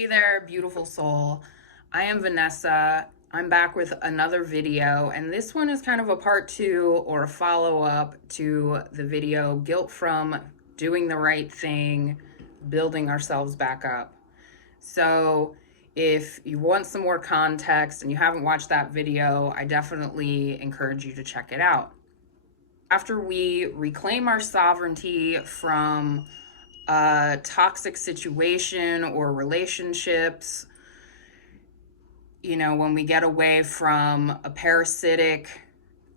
Hey there, beautiful soul. I am Vanessa. I'm back with another video, and this one is kind of a part two or a follow-up to the video Guilt from Doing the Right Thing, Building Ourselves Back Up. So if you want some more context and you haven't watched that video, I definitely encourage you to check it out. After we reclaim our sovereignty from a toxic situation or relationships, when we get away from a parasitic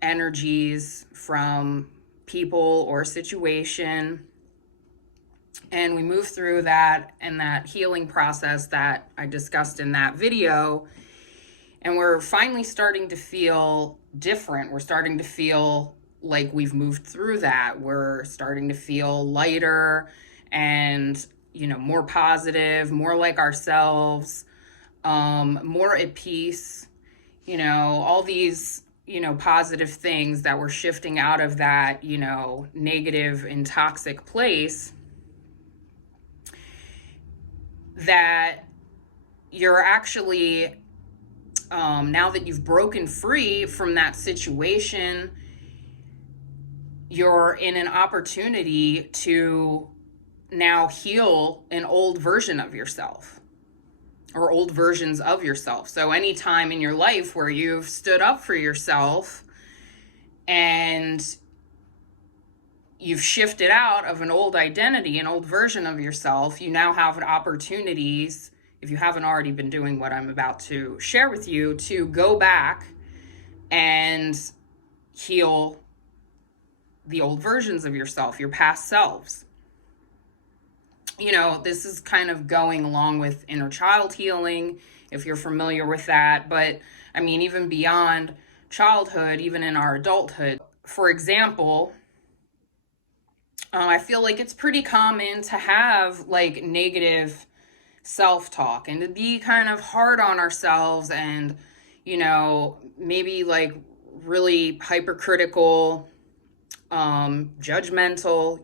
energies from people or situation, and we move through that and that healing process that I discussed in that video, and we're finally starting to feel different. We're starting to feel like we've moved through that. We're starting to feel lighter and, more positive, more like ourselves, more at peace, all these, positive things that we're shifting out of that, negative and toxic place, that you're actually, now that you've broken free from that situation, you're in an opportunity to now heal an old version of yourself or old versions of yourself. So any time in your life where you've stood up for yourself and you've shifted out of an old identity, an old version of yourself, you now have opportunities, if you haven't already been doing what I'm about to share with you, to go back and heal the old versions of yourself, your past selves. This is kind of going along with inner child healing, if you're familiar with that. But I mean, even beyond childhood, even in our adulthood. For example, I feel like it's pretty common to have like negative self-talk and to be kind of hard on ourselves and, maybe like really hypercritical, judgmental,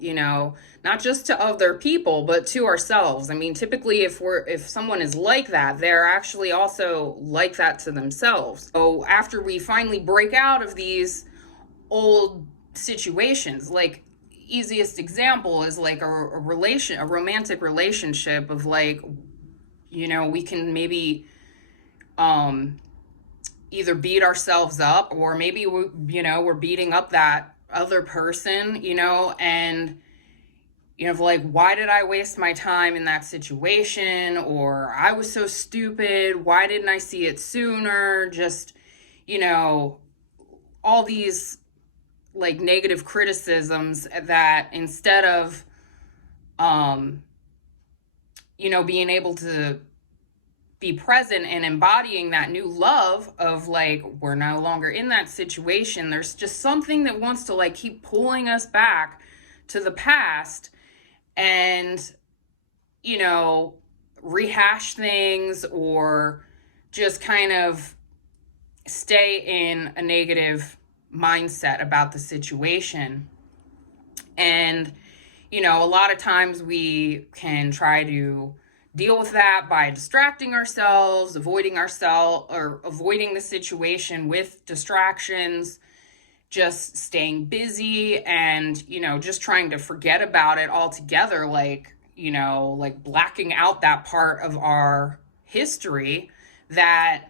not just to other people, but to ourselves. I mean, typically if someone is like that, they're actually also like that to themselves. So after we finally break out of these old situations, like easiest example is like a romantic relationship of like, we can maybe, either beat ourselves up or maybe we're beating up that other person, and like, why did I waste my time in that situation? Or I was so stupid. Why didn't I see it sooner? Just, all these like negative criticisms that instead of, being able to be present and embodying that new love of like, we're no longer in that situation. There's just something that wants to like keep pulling us back to the past and, rehash things or just kind of stay in a negative mindset about the situation. And, a lot of times we can try to deal with that by distracting ourselves, avoiding the situation with distractions, just staying busy and, just trying to forget about it altogether, like, like blacking out that part of our history that,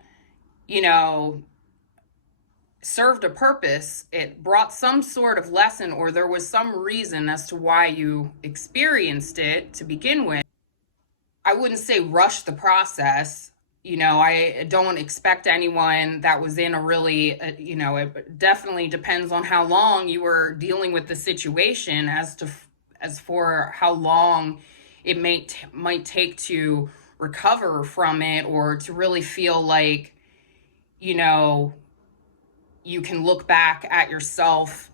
served a purpose. It brought some sort of lesson, or there was some reason as to why you experienced it to begin with. I wouldn't say rush the process. I don't expect anyone that was in a really, it definitely depends on how long you were dealing with the situation as for how long it might take to recover from it or to really feel like, you can look back at yourself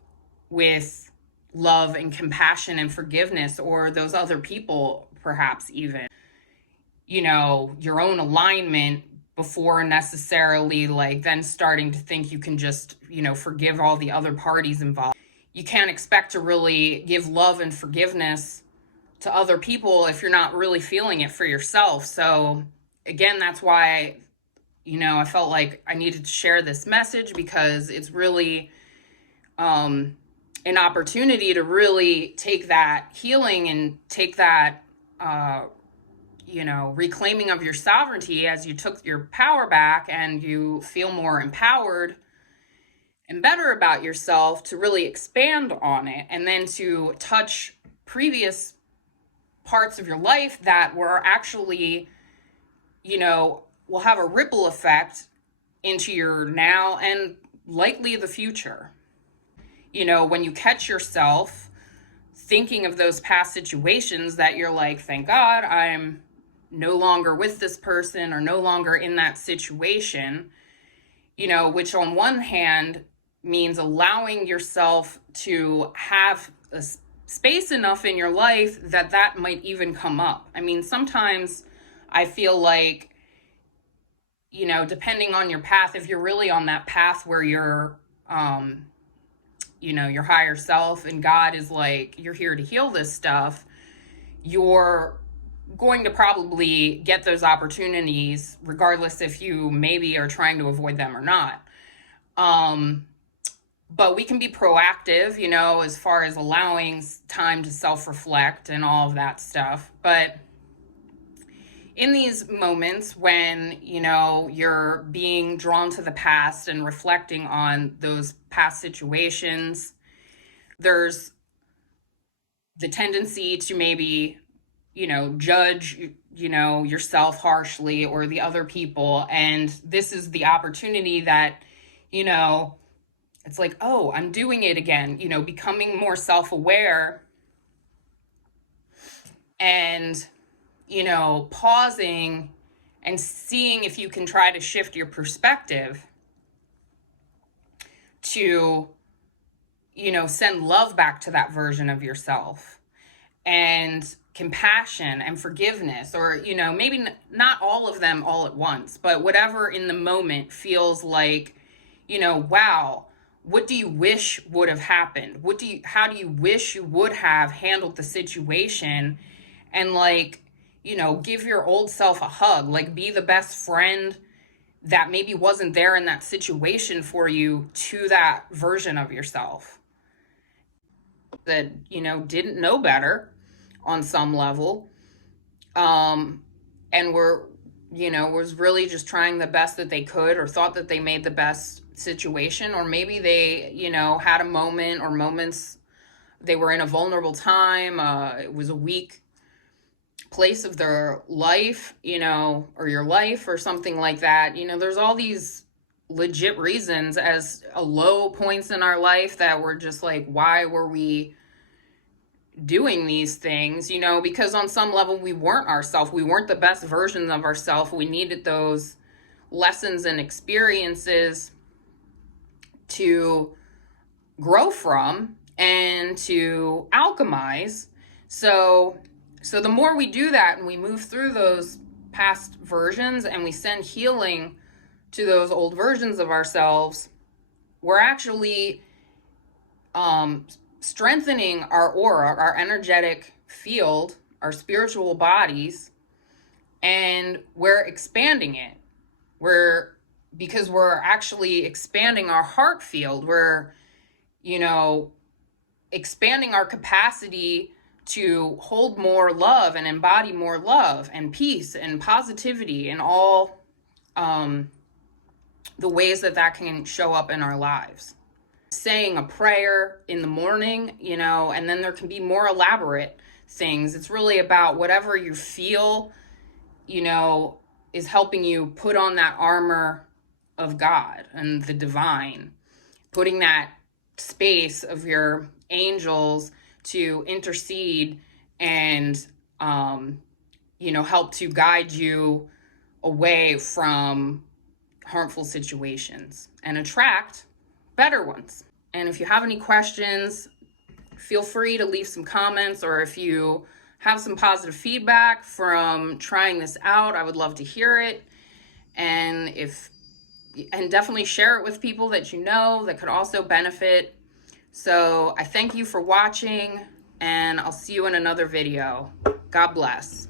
with love and compassion and forgiveness, or those other people, perhaps even, your own alignment before necessarily like then starting to think you can just, forgive all the other parties involved. You can't expect to really give love and forgiveness to other people if you're not really feeling it for yourself. So again, that's why, I felt like I needed to share this message, because it's really an opportunity to really take that healing and take that, reclaiming of your sovereignty as you took your power back and you feel more empowered and better about yourself, to really expand on it, and then to touch previous parts of your life that were actually, will have a ripple effect into your now and likely the future. When you catch yourself thinking of those past situations that you're like, thank God I'm no longer with this person or no longer in that situation, which on one hand means allowing yourself to have a space enough in your life that might even come up. I mean, sometimes I feel like, depending on your path, if you're really on that path where you're, your higher self and God is like, you're here to heal this stuff, you're going to probably get those opportunities regardless if you maybe are trying to avoid them or not. But we can be proactive, as far as allowing time to self-reflect and all of that stuff. But in these moments when, you're being drawn to the past and reflecting on those past situations, there's the tendency to maybe, judge, yourself harshly or the other people. And this is the opportunity that, it's like, oh, I'm doing it again, becoming more self-aware and, pausing and seeing if you can try to shift your perspective to, send love back to that version of yourself, and compassion and forgiveness, or, maybe not all of them all at once, but whatever in the moment feels like, wow, what do you wish would have happened? How do you wish you would have handled the situation? And like, give your old self a hug, like be the best friend that maybe wasn't there in that situation for you to that version of yourself that, didn't know better on some level. And was really just trying the best that they could, or thought that they made the best situation, or maybe they, had a moment or moments, they were in a vulnerable time. It was a weak place of their life, or your life or something like that. There's all these legit reasons as a low points in our life that we're just like, why were we doing these things? Because on some level we weren't ourselves. We weren't the best versions of ourselves. We needed those lessons and experiences to grow from and to alchemize. So the more we do that and we move through those past versions and we send healing to those old versions of ourselves, we're actually strengthening our aura, our energetic field, our spiritual bodies, and we're expanding it. Because we're actually expanding our heart field. We're, expanding our capacity to hold more love and embody more love and peace and positivity and all the ways that can show up in our lives. Saying a prayer in the morning, and then there can be more elaborate things. It's really about whatever you feel, is helping you put on that armor of God and the divine, putting that space of your angels to intercede and, help to guide you away from harmful situations and attract better ones. And if you have any questions, feel free to leave some comments, or if you have some positive feedback from trying this out, I would love to hear it. And definitely share it with people that that could also benefit. So I thank you for watching, and I'll see you in another video. God bless.